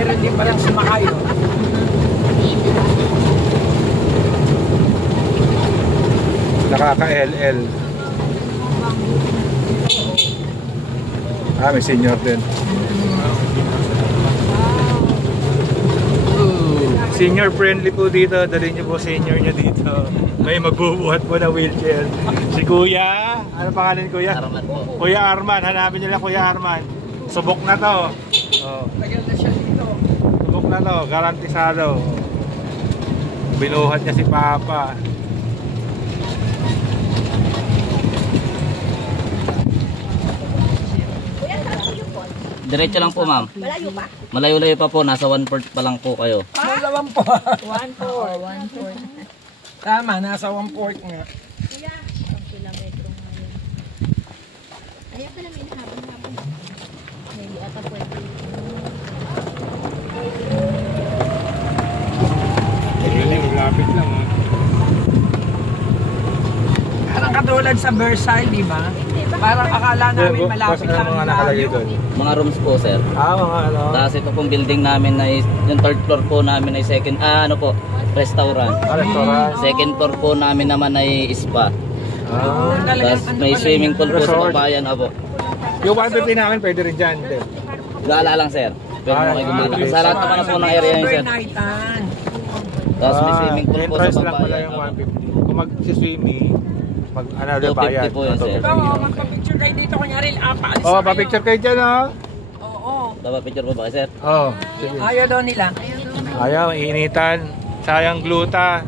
mayroon din palang sumakay. Nakaka-LL. Ah, may senior din. Senior friendly po dito. Dali niyo po senior niyo dito. May magbubuhat po ng wheelchair. Si Kuya. Ano pangalan ni Kuya? Arman po. Kuya Arman. Hanapin nila Kuya Arman. Subok na to. Oh. Tagal na siya dito. Subok na to. Garantisado. Binuhat niya si Papa. Diretso lang po, ma'am. Malayo pa? Malayo-layo pa po. Nasa 1/4 pa lang po kayo. Dalawang po. 1/4. 1/4. Tama, nasa 1/4 nga. Kuya, 1 kilometro ngayon. Ayaw ka namin habang-habang. Hindi ata pwede. Lapit lang ha. Parang katulad sa Versailles, di ba? Parang akala namin malapit lang mga ang nakalagay layo. doon? Mga rooms po, sir. Ah, mga ano. Tapos ito pong building namin na yung third floor po namin ay second, restaurant. Restaurant. Second floor po namin naman ay spa. Ah. Tapos may swimming pool po sa babayan, abo. Yung 150 namin pwede rin dyan. Gala lang, sir. Pero mo kayo gumala. Sa lahat naman po ng area yun, sir. Overnightan. Tapos may swimming pool po sa entrance lang pala babayan. yung 150. Kung mag-swimming, another 250 bayad. po yun, sir. Ikaw, magpa-picture kayo dito. Kunyari, paalis Oh, na pa-picture kayo dyan, oh. Oo. Dapat picture po ba, sir? Oh, sige. Ayaw daw nila. Ayaw, initan. Sayang gluta.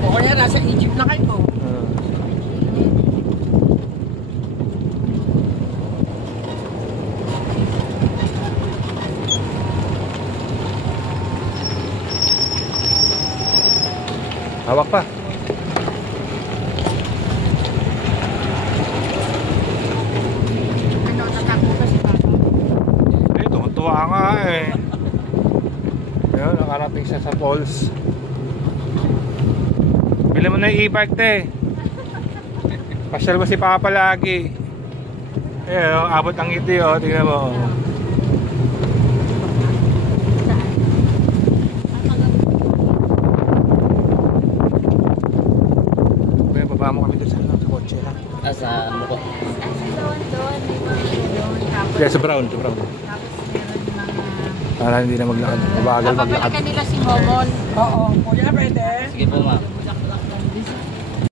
O kaya nasa Egypt na kayo. Hawak pa. Ano, natakbo ka si Papa? Eh, tuwa nga eh. Ayun, nakarating siya sa falls. Bili mo na yung e-bike, te. Pasyal mo si Papa lagi. Eh, oh, abot ang ngiti, oh. Tingnan mo. Kaya baba mo kami doon sa kotse lang. Sa ano po? Doon, may mga doon. Tapos, Kaya sa brown, sa brown. tapos meron mga... Para hindi na maglakad. Mabagal maglakad. Papabalikan nila si Momon. Oo. Kuya, pwede? Sige po, ma'am.